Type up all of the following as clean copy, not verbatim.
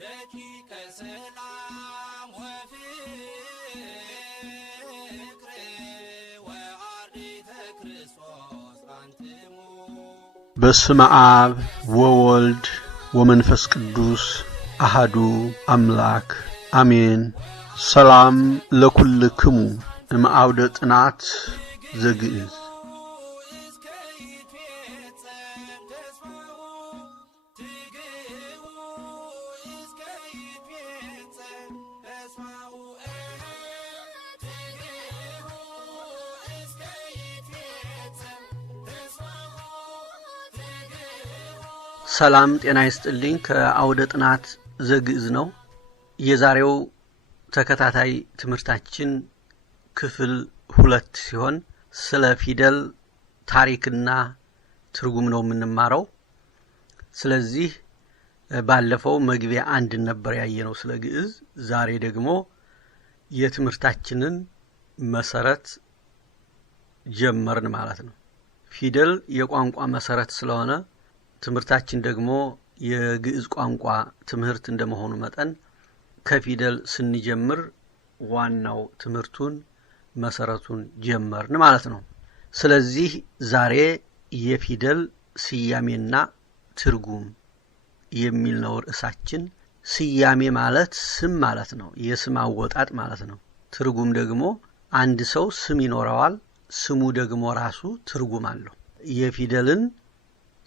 ደቂቀ ሰላም ወፍቅር ወአርዲተ ክርስቶስ አንትሙ በስመ አብ ወወልድ ወመንፈስ ቅዱስ አሐዱ አምላክ አሜን። ሰላም ለኩልክሙ እምአውደ ጥናት ዘግእዝ ሰላም ጤና ይስጥልኝ። ከአውደ ጥናት ዘግእዝ ነው። የዛሬው ተከታታይ ትምህርታችን ክፍል 2 ሲሆን ስለ ፊደል ታሪክና ትርጉም ነው የምንማረው። ስለዚህ ባለፈው መግቢያ 1 ነበር ያየነው ስለ ግዕዝ። ዛሬ ደግሞ የትምህርታችንን መሰረት ጀመርን ማለት ነው። ፊደል የቋንቋ መሰረት ስለሆነ ትምህርታችን ደግሞ የግዕዝ ቋንቋ ትምህርት እንደመሆኑ መጠን ከፊደል ስንጀምር ዋናው ትምህርቱን መሰረቱን ጀመርን ማለት ነው። ስለዚህ ዛሬ የፊደል ስያሜና ትርጉም የሚል ነው ርዕሳችን። ስያሜ ማለት ስም ማለት ነው፣ የስም አወጣጥ ማለት ነው። ትርጉም ደግሞ አንድ ሰው ስም ይኖረዋል፣ ስሙ ደግሞ ራሱ ትርጉም አለው። የፊደልን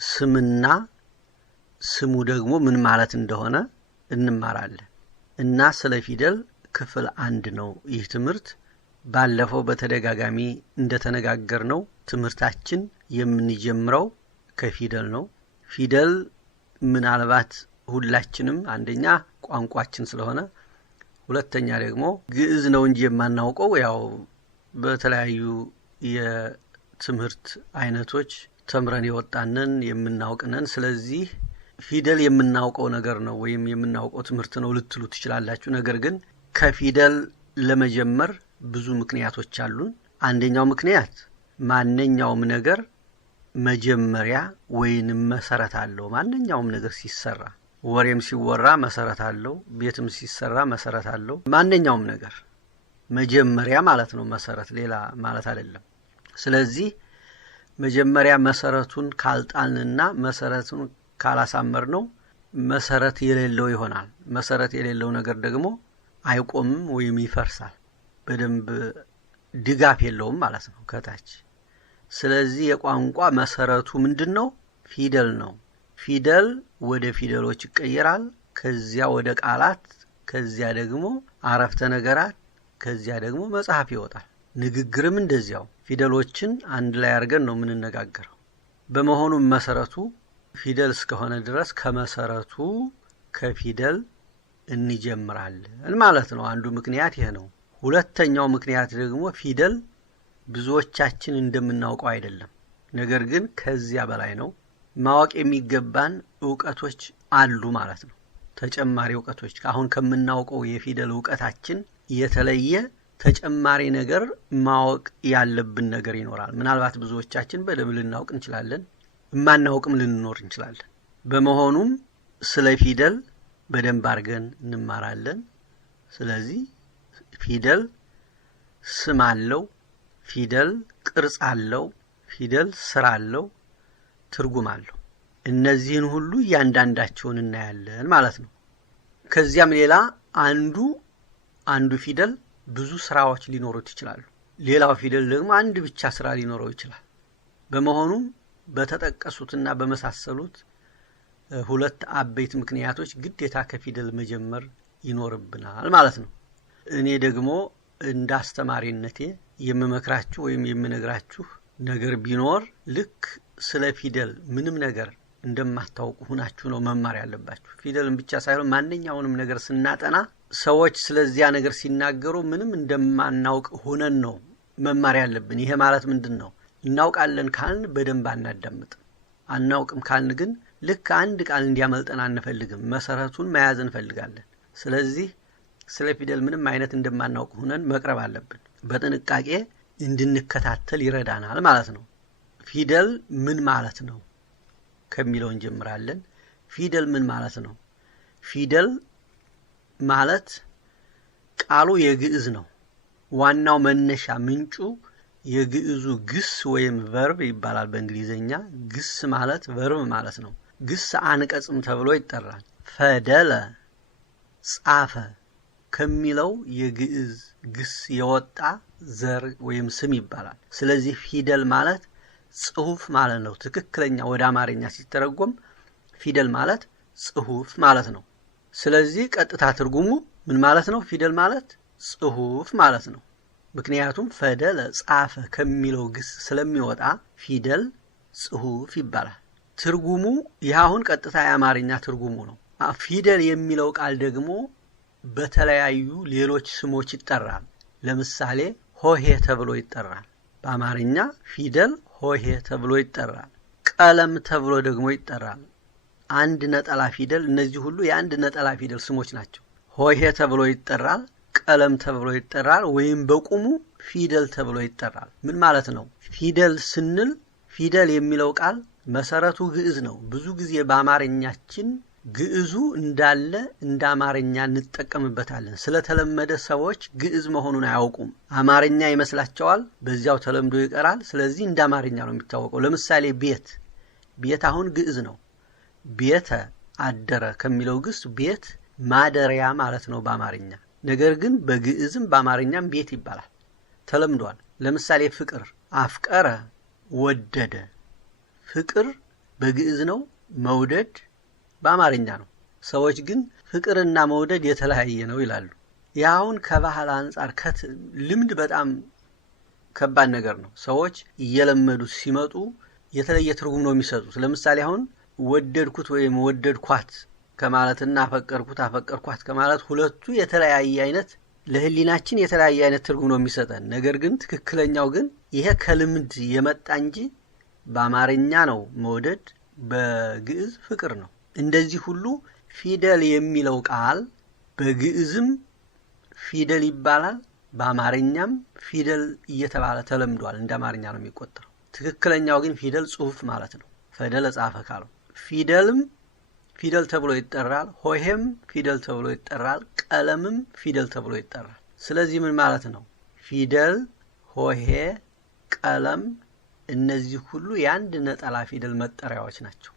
ስምና ስሙ ደግሞ ምን ማለት እንደሆነ እንማራለን እና ስለ ፊደል ክፍል 1 ነው ይህ ትምህርት። ባለፈው በተደጋጋሚ እንደተነጋገርነው ትምህርታችን የምንጀምረው ከፊደል ነው። ፊደል ምናልባት ሁላችንም አንደኛ ቋንቋችን ስለሆነ፣ ሁለተኛ ደግሞ ግዕዝ ነው እንጂ የማናውቀው ያው በተለያዩ የትምህርት አይነቶች ተምረን የወጣነን የምናውቅነን። ስለዚህ ፊደል የምናውቀው ነገር ነው ወይም የምናውቀው ትምህርት ነው ልትሉ ትችላላችሁ። ነገር ግን ከፊደል ለመጀመር ብዙ ምክንያቶች አሉን። አንደኛው ምክንያት ማንኛውም ነገር መጀመሪያ ወይንም መሰረት አለው። ማንኛውም ነገር ሲሰራ፣ ወሬም ሲወራ መሰረት አለው፣ ቤትም ሲሰራ መሰረት አለው። ማንኛውም ነገር መጀመሪያ ማለት ነው መሰረት፣ ሌላ ማለት አይደለም። ስለዚህ መጀመሪያ መሰረቱን ካልጣልንና መሰረቱን ካላሳመርነው መሰረት የሌለው ይሆናል። መሰረት የሌለው ነገር ደግሞ አይቆምም ወይም ይፈርሳል። በደንብ ድጋፍ የለውም ማለት ነው ከታች። ስለዚህ የቋንቋ መሰረቱ ምንድነው? ፊደል ነው። ፊደል ወደ ፊደሎች ይቀየራል፣ ከዚያ ወደ ቃላት፣ ከዚያ ደግሞ አረፍተ ነገራት፣ ከዚያ ደግሞ መጽሐፍ ይወጣል። ንግግርም እንደዚያው ፊደሎችን አንድ ላይ አድርገን ነው የምንነጋገረው። በመሆኑም መሰረቱ ፊደል እስከሆነ ድረስ ከመሰረቱ ከፊደል እንጀምራለን ማለት ነው። አንዱ ምክንያት ይሄ ነው። ሁለተኛው ምክንያት ደግሞ ፊደል ብዙዎቻችን እንደምናውቀው አይደለም፣ ነገር ግን ከዚያ በላይ ነው። ማወቅ የሚገባን ዕውቀቶች አሉ ማለት ነው። ተጨማሪ ዕውቀቶች አሁን ከምናውቀው የፊደል ዕውቀታችን የተለየ ተጨማሪ ነገር ማወቅ ያለብን ነገር ይኖራል። ምናልባት ብዙዎቻችን በደንብ ልናውቅ እንችላለን፣ ማናውቅም ልንኖር እንችላለን። በመሆኑም ስለ ፊደል በደንብ አድርገን እንማራለን። ስለዚህ ፊደል ስም አለው፣ ፊደል ቅርጽ አለው፣ ፊደል ስራ አለው፣ ትርጉም አለው። እነዚህን ሁሉ እያንዳንዳቸውን እናያለን ማለት ነው። ከዚያም ሌላ አንዱ ፊደል ብዙ ስራዎች ሊኖሩት ይችላሉ። ሌላው ፊደል ደግሞ አንድ ብቻ ስራ ሊኖረው ይችላል። በመሆኑም በተጠቀሱትና በመሳሰሉት ሁለት አበይት ምክንያቶች ግዴታ ከፊደል መጀመር ይኖርብናል ማለት ነው። እኔ ደግሞ እንዳስተማሪነቴ የምመክራችሁ ወይም የምነግራችሁ ነገር ቢኖር ልክ ስለ ፊደል ምንም ነገር እንደማታውቁ ሆናችሁ ነው መማር ያለባችሁ። ፊደልን ብቻ ሳይሆን ማንኛውንም ነገር ስናጠና ሰዎች ስለዚያ ነገር ሲናገሩ ምንም እንደማናውቅ ሆነን ነው መማር ያለብን። ይሄ ማለት ምንድነው? እናውቃለን ካልን በደንብ አናዳምጥ፣ አናውቅም ካልን ግን ልክ አንድ ቃል እንዲያመልጠን አንፈልግም። መሰረቱን መያዝ እንፈልጋለን። ስለዚህ ስለ ፊደል ምንም አይነት እንደማናውቅ ሆነን መቅረብ አለብን። በጥንቃቄ እንድንከታተል ይረዳናል ማለት ነው። ፊደል ምን ማለት ነው ከሚለው እንጀምራለን። ፊደል ምን ማለት ነው? ፊደል ማለት ቃሉ የግዕዝ ነው። ዋናው መነሻ ምንጩ የግዕዙ ግስ ወይም ቨርብ ይባላል በእንግሊዘኛ። ግስ ማለት ቨርብ ማለት ነው። ግስ አንቀጽም ተብሎ ይጠራል። ፈደለ ጻፈ ከሚለው የግዕዝ ግስ የወጣ ዘር ወይም ስም ይባላል። ስለዚህ ፊደል ማለት ጽሑፍ ማለት ነው። ትክክለኛ ወደ አማርኛ ሲተረጎም ፊደል ማለት ጽሑፍ ማለት ነው። ስለዚህ ቀጥታ ትርጉሙ ምን ማለት ነው? ፊደል ማለት ጽሑፍ ማለት ነው። ምክንያቱም ፈደለ ጻፈ ከሚለው ግስ ስለሚወጣ ፊደል ጽሑፍ ይባላል። ትርጉሙ ይሁን ቀጥታ የአማርኛ ትርጉሙ ነው። ፊደል የሚለው ቃል ደግሞ በተለያዩ ሌሎች ስሞች ይጠራል። ለምሳሌ ሆሄ ተብሎ ይጠራል። በአማርኛ ፊደል ሆሄ ተብሎ ይጠራል። ቀለም ተብሎ ደግሞ ይጠራል። አንድ ነጠላ ፊደል፣ እነዚህ ሁሉ የአንድ ነጠላ ፊደል ስሞች ናቸው። ሆሄ ተብሎ ይጠራል፣ ቀለም ተብሎ ይጠራል፣ ወይም በቁሙ ፊደል ተብሎ ይጠራል። ምን ማለት ነው? ፊደል ስንል ፊደል የሚለው ቃል መሰረቱ ግዕዝ ነው። ብዙ ጊዜ በአማርኛችን ግዕዙ እንዳለ እንደ አማርኛ እንጠቀምበታለን። ስለተለመደ ሰዎች ግዕዝ መሆኑን አያውቁም። አማርኛ ይመስላቸዋል፣ በዚያው ተለምዶ ይቀራል። ስለዚህ እንደ አማርኛ ነው የሚታወቀው። ለምሳሌ ቤት፣ ቤት አሁን ግዕዝ ነው። ቤተ አደረ ከሚለው ግስ ቤት ማደሪያ ማለት ነው በአማርኛ። ነገር ግን በግዕዝም በአማርኛም ቤት ይባላል፣ ተለምዷል። ለምሳሌ ፍቅር፣ አፍቀረ ወደደ። ፍቅር በግዕዝ ነው፣ መውደድ በአማርኛ ነው። ሰዎች ግን ፍቅርና መውደድ የተለያየ ነው ይላሉ። ያውን ከባህል አንፃር ልምድ በጣም ከባድ ነገር ነው። ሰዎች እየለመዱ ሲመጡ የተለየ ትርጉም ነው የሚሰጡት። ለምሳሌ አሁን ወደድኩት ወይም ወደድኳት ከማለትና አፈቀርኳት ከማለት ሁለቱ የተለያየ አይነት ለህሊናችን የተለያየ አይነት ትርጉም ነው የሚሰጠን። ነገር ግን ትክክለኛው ግን ይሄ ከልምድ የመጣ እንጂ በአማርኛ ነው መውደድ፣ በግዕዝ ፍቅር ነው። እንደዚህ ሁሉ ፊደል የሚለው ቃል በግዕዝም ፊደል ይባላል፣ በአማርኛም ፊደል እየተባለ ተለምዷል። እንደ አማርኛ ነው የሚቆጠረው። ትክክለኛው ግን ፊደል ጽሑፍ ማለት ነው። ፈደለ ጻፈ ካለው ፊደልም ፊደል ተብሎ ይጠራል፣ ሆሄም ፊደል ተብሎ ይጠራል፣ ቀለምም ፊደል ተብሎ ይጠራል። ስለዚህ ምን ማለት ነው? ፊደል፣ ሆሄ፣ ቀለም እነዚህ ሁሉ የአንድ ነጠላ ፊደል መጠሪያዎች ናቸው።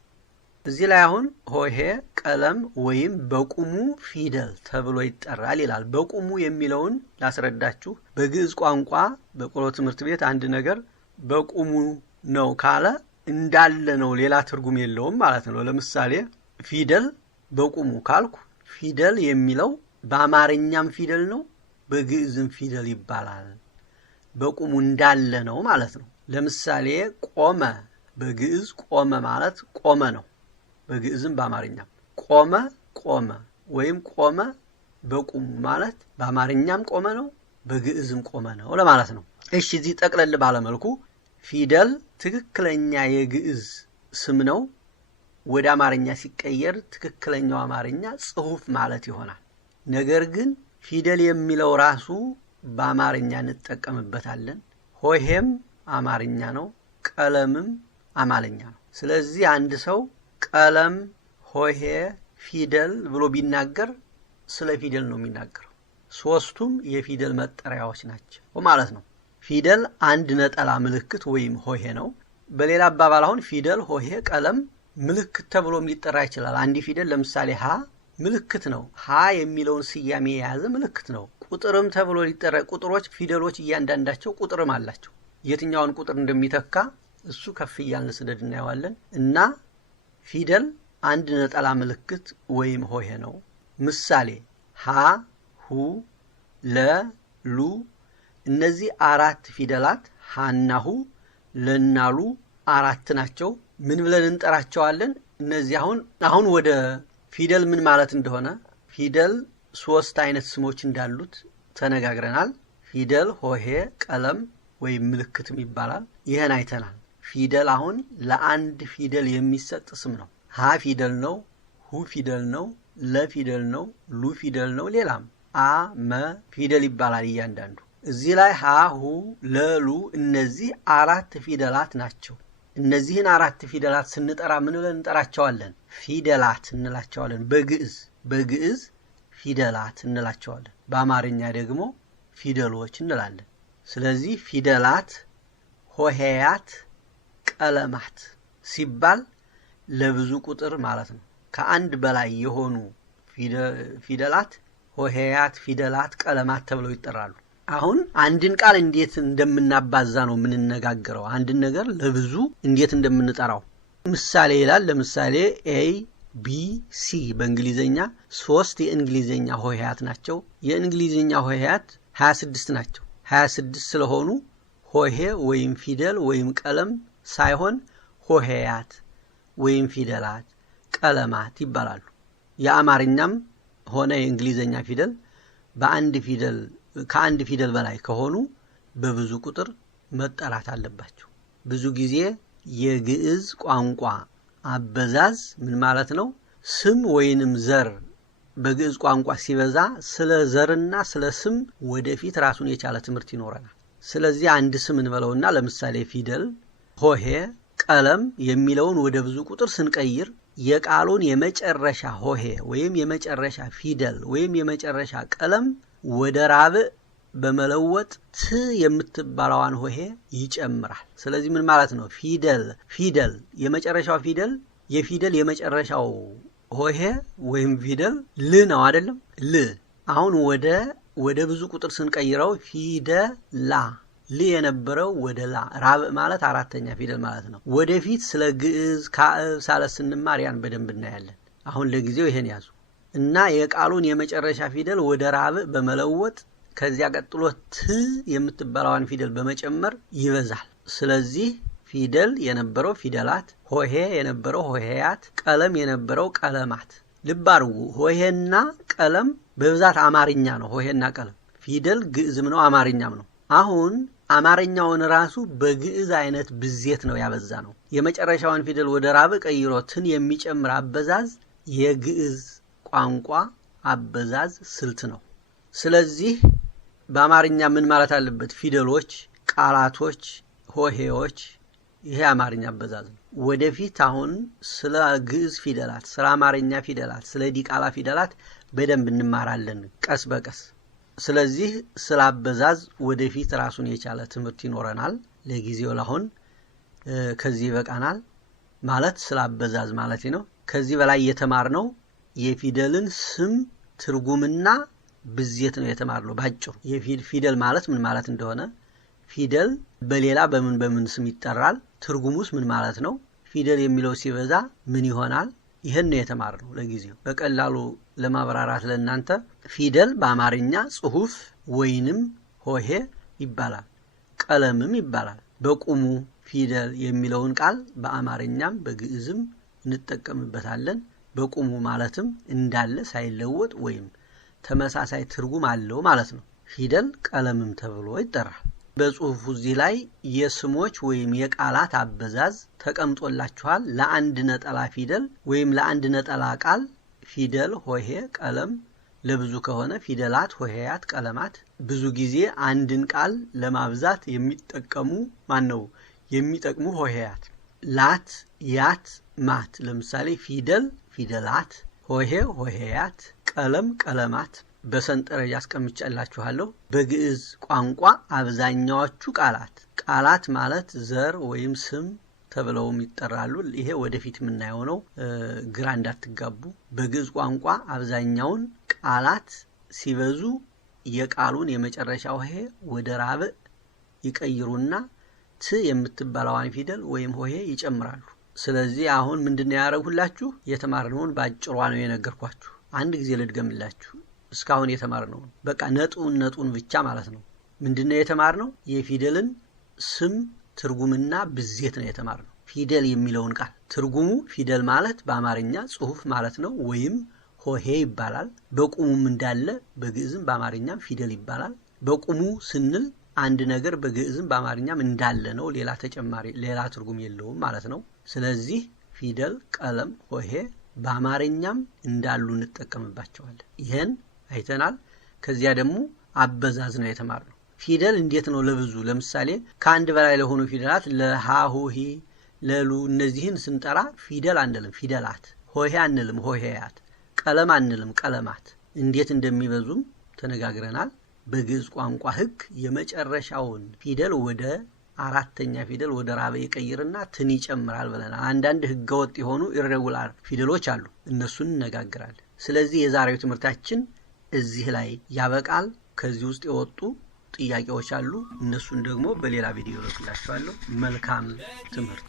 እዚህ ላይ አሁን ሆሄ፣ ቀለም ወይም በቁሙ ፊደል ተብሎ ይጠራል ይላል። በቁሙ የሚለውን ላስረዳችሁ። በግዕዝ ቋንቋ በቆሎ ትምህርት ቤት አንድ ነገር በቁሙ ነው ካለ እንዳለ ነው፣ ሌላ ትርጉም የለውም ማለት ነው። ለምሳሌ ፊደል በቁሙ ካልኩ ፊደል የሚለው በአማርኛም ፊደል ነው፣ በግዕዝም ፊደል ይባላል። በቁሙ እንዳለ ነው ማለት ነው። ለምሳሌ ቆመ፣ በግዕዝ ቆመ ማለት ቆመ ነው፣ በግዕዝም በአማርኛም ቆመ ቆመ ወይም ቆመ በቁሙ ማለት በአማርኛም ቆመ ነው፣ በግዕዝም ቆመ ነው ለማለት ነው። እሺ፣ እዚህ ጠቅለል ባለ መልኩ ፊደል ትክክለኛ የግዕዝ ስም ነው። ወደ አማርኛ ሲቀየር ትክክለኛው አማርኛ ጽሑፍ ማለት ይሆናል። ነገር ግን ፊደል የሚለው ራሱ በአማርኛ እንጠቀምበታለን። ሆሄም አማርኛ ነው፣ ቀለምም አማርኛ ነው። ስለዚህ አንድ ሰው ቀለም፣ ሆሄ፣ ፊደል ብሎ ቢናገር ስለ ፊደል ነው የሚናገረው። ሶስቱም የፊደል መጠሪያዎች ናቸው ማለት ነው። ፊደል አንድ ነጠላ ምልክት ወይም ሆሄ ነው። በሌላ አባባል አሁን ፊደል፣ ሆሄ፣ ቀለም ምልክት ተብሎም ሊጠራ ይችላል። አንድ ፊደል ለምሳሌ ሀ ምልክት ነው። ሀ የሚለውን ስያሜ የያዘ ምልክት ነው። ቁጥርም ተብሎ ሊጠራ፣ ቁጥሮች ፊደሎች እያንዳንዳቸው ቁጥርም አላቸው። የትኛውን ቁጥር እንደሚተካ እሱ ከፍ እያልን ስንሄድ እናየዋለን። እና ፊደል አንድ ነጠላ ምልክት ወይም ሆሄ ነው። ምሳሌ ሀ፣ ሁ፣ ለ፣ ሉ እነዚህ አራት ፊደላት ሀና ሁ፣ ለና ሉ አራት ናቸው። ምን ብለን እንጠራቸዋለን? እነዚህ አሁን ወደ ፊደል ምን ማለት እንደሆነ ፊደል ሶስት አይነት ስሞች እንዳሉት ተነጋግረናል። ፊደል፣ ሆሄ፣ ቀለም ወይም ምልክትም ይባላል። ይሄን አይተናል። ፊደል አሁን ለአንድ ፊደል የሚሰጥ ስም ነው። ሀ ፊደል ነው፣ ሁ ፊደል ነው፣ ለ ፊደል ነው፣ ሉ ፊደል ነው፣ ሌላም አ፣ መ ፊደል ይባላል እያንዳንዱ። እዚህ ላይ ሀ፣ ሁ፣ ለ፣ ሉ እነዚህ አራት ፊደላት ናቸው። እነዚህን አራት ፊደላት ስንጠራ ምን ብለን እንጠራቸዋለን? ፊደላት እንላቸዋለን። በግዕዝ ፊደላት እንላቸዋለን። በአማርኛ ደግሞ ፊደሎች እንላለን። ስለዚህ ፊደላት፣ ሆሄያት፣ ቀለማት ሲባል ለብዙ ቁጥር ማለት ነው። ከአንድ በላይ የሆኑ ፊደላት፣ ሆሄያት፣ ፊደላት፣ ቀለማት ተብለው ይጠራሉ። አሁን አንድን ቃል እንዴት እንደምናባዛ ነው የምንነጋገረው። አንድን ነገር ለብዙ እንዴት እንደምንጠራው ምሳሌ ይላል። ለምሳሌ ኤ ቢ ሲ በእንግሊዘኛ 3 የእንግሊዘኛ ሆሄያት ናቸው። የእንግሊዘኛ ሆሄያት 26 ናቸው። 26 ስለሆኑ ሆሄ ወይም ፊደል ወይም ቀለም ሳይሆን ሆሄያት ወይም ፊደላት፣ ቀለማት ይባላሉ። የአማርኛም ሆነ የእንግሊዘኛ ፊደል ከአንድ ፊደል በላይ ከሆኑ በብዙ ቁጥር መጠራት አለባቸው። ብዙ ጊዜ የግዕዝ ቋንቋ አበዛዝ ምን ማለት ነው? ስም ወይንም ዘር በግዕዝ ቋንቋ ሲበዛ ስለ ዘርና ስለ ስም ወደፊት ራሱን የቻለ ትምህርት ይኖረናል። ስለዚህ አንድ ስም እንበለውና ለምሳሌ ፊደል፣ ሆሄ፣ ቀለም የሚለውን ወደ ብዙ ቁጥር ስንቀይር የቃሉን የመጨረሻ ሆሄ ወይም የመጨረሻ ፊደል ወይም የመጨረሻ ቀለም ወደ ራብዕ በመለወጥ ት የምትባለዋን ሆሄ ይጨምራል። ስለዚህ ምን ማለት ነው? ፊደል የመጨረሻው ፊደል የፊደል የመጨረሻው ሆሄ ወይም ፊደል ል ነው አይደለም? ል አሁን ወደ ብዙ ቁጥር ስንቀይረው ፊደላ ል የነበረው ወደ ላ፣ ራብዕ ማለት አራተኛ ፊደል ማለት ነው። ወደፊት ስለ ግዕዝ ካዕብ ሳልስ ስንማር ያን በደንብ እናያለን። አሁን ለጊዜው ይሄን ያዙ እና የቃሉን የመጨረሻ ፊደል ወደ ራብዕ በመለወጥ ከዚያ ቀጥሎ ት የምትባለዋን ፊደል በመጨመር ይበዛል። ስለዚህ ፊደል የነበረው ፊደላት፣ ሆሄ የነበረው ሆሄያት፣ ቀለም የነበረው ቀለማት። ልብ አድርጉ፣ ሆሄና ቀለም በብዛት አማርኛ ነው። ሆሄና ቀለም ፊደል ግዕዝም ነው አማርኛም ነው። አሁን አማርኛውን ራሱ በግዕዝ አይነት ብዜት ነው ያበዛ ነው። የመጨረሻውን ፊደል ወደ ራብዕ ቀይሮ ትን የሚጨምር አበዛዝ የግዕዝ ቋንቋ አበዛዝ ስልት ነው። ስለዚህ በአማርኛ ምን ማለት አለበት? ፊደሎች፣ ቃላቶች፣ ሆሄዎች። ይሄ አማርኛ አበዛዝ ነው። ወደፊት አሁን ስለ ግዕዝ ፊደላት፣ ስለ አማርኛ ፊደላት፣ ስለ ዲቃላ ፊደላት በደንብ እንማራለን ቀስ በቀስ። ስለዚህ ስለ አበዛዝ ወደፊት ራሱን የቻለ ትምህርት ይኖረናል። ለጊዜው አሁን ከዚህ በቃናል ማለት ስለ አበዛዝ ማለት ነው። ከዚህ በላይ የተማርነው የፊደልን ስም ትርጉምና ብዜት ነው የተማርነው ባጭሩ። የፊደል ማለት ምን ማለት እንደሆነ፣ ፊደል በሌላ በምን ስም ይጠራል፣ ትርጉሙስ ምን ማለት ነው፣ ፊደል የሚለው ሲበዛ ምን ይሆናል፣ ይሄን ነው የተማርነው። ለጊዜው በቀላሉ ለማብራራት ለእናንተ ፊደል በአማርኛ ጽሑፍ ወይንም ሆሄ ይባላል፣ ቀለምም ይባላል። በቁሙ ፊደል የሚለውን ቃል በአማርኛም በግዕዝም እንጠቀምበታለን። በቁሙ ማለትም እንዳለ ሳይለወጥ ወይም ተመሳሳይ ትርጉም አለው ማለት ነው። ፊደል ቀለምም ተብሎ ይጠራል። በጽሑፉ እዚህ ላይ የስሞች ወይም የቃላት አበዛዝ ተቀምጦላችኋል። ለአንድ ነጠላ ፊደል ወይም ለአንድ ነጠላ ቃል ፊደል፣ ሆሄ፣ ቀለም፣ ለብዙ ከሆነ ፊደላት፣ ሆሄያት፣ ቀለማት። ብዙ ጊዜ አንድን ቃል ለማብዛት የሚጠቅሙ ሆሄያት ላት፣ ያት፣ ማት። ለምሳሌ ፊደል ፊደላት፣ ሆሄ ሆሄያት፣ ቀለም ቀለማት። በሰንጠረዥ አስቀምጬላችኋለሁ። በግዕዝ ቋንቋ አብዛኛዎቹ ቃላት ማለት ዘር ወይም ስም ተብለውም ይጠራሉ። ይሄ ወደፊት የምናየው ነው፣ ግራ እንዳትጋቡ። በግዕዝ ቋንቋ አብዛኛውን ቃላት ሲበዙ የቃሉን የመጨረሻ ሆሄ ወደ ራብዕ ይቀይሩና ት የምትባለዋን ፊደል ወይም ሆሄ ይጨምራሉ። ስለዚህ አሁን ምንድነው ያደረጉላችሁ? የተማርነውን ባጭሯ ነው የነገርኳችሁ። አንድ ጊዜ ልድገምላችሁ። እስካሁን የተማርነውን በቃ ነጡን ብቻ ማለት ነው። ምንድነው የተማርነው? የፊደልን ስም ትርጉምና ብዜት ነው የተማርነው። ፊደል የሚለውን ቃል ትርጉሙ ፊደል ማለት በአማርኛ ጽሑፍ ማለት ነው፣ ወይም ሆሄ ይባላል። በቁሙም እንዳለ በግዕዝም በአማርኛም ፊደል ይባላል። በቁሙ ስንል አንድ ነገር በግዕዝም በአማርኛም እንዳለ ነው፣ ሌላ ትርጉም የለውም ማለት ነው። ስለዚህ ፊደል፣ ቀለም፣ ሆሄ በአማርኛም እንዳሉ እንጠቀምባቸዋለን። ይሄን አይተናል። ከዚያ ደግሞ አበዛዝ ነው የተማርነው። ፊደል እንዴት ነው ለብዙ፣ ለምሳሌ ከአንድ በላይ ለሆኑ ፊደላት ለሃሁ ሂ ለሉ እነዚህን ስንጠራ ፊደል አንልም ፊደላት፣ ሆሄ አንልም ሆሄያት፣ ቀለም አንልም ቀለማት። እንዴት እንደሚበዙም ተነጋግረናል። በግዕዝ ቋንቋ ሕግ የመጨረሻውን ፊደል ወደ አራተኛ ፊደል ወደ ራበ ይቀይርና ትን ይጨምራል ብለናል። አንዳንድ ህገወጥ የሆኑ ኢሬጉላር ፊደሎች አሉ፣ እነሱን እነጋገራለን። ስለዚህ የዛሬው ትምህርታችን እዚህ ላይ ያበቃል። ከዚህ ውስጥ የወጡ ጥያቄዎች አሉ፣ እነሱን ደግሞ በሌላ ቪዲዮ ልክላችኋለሁ። መልካም ትምህርት።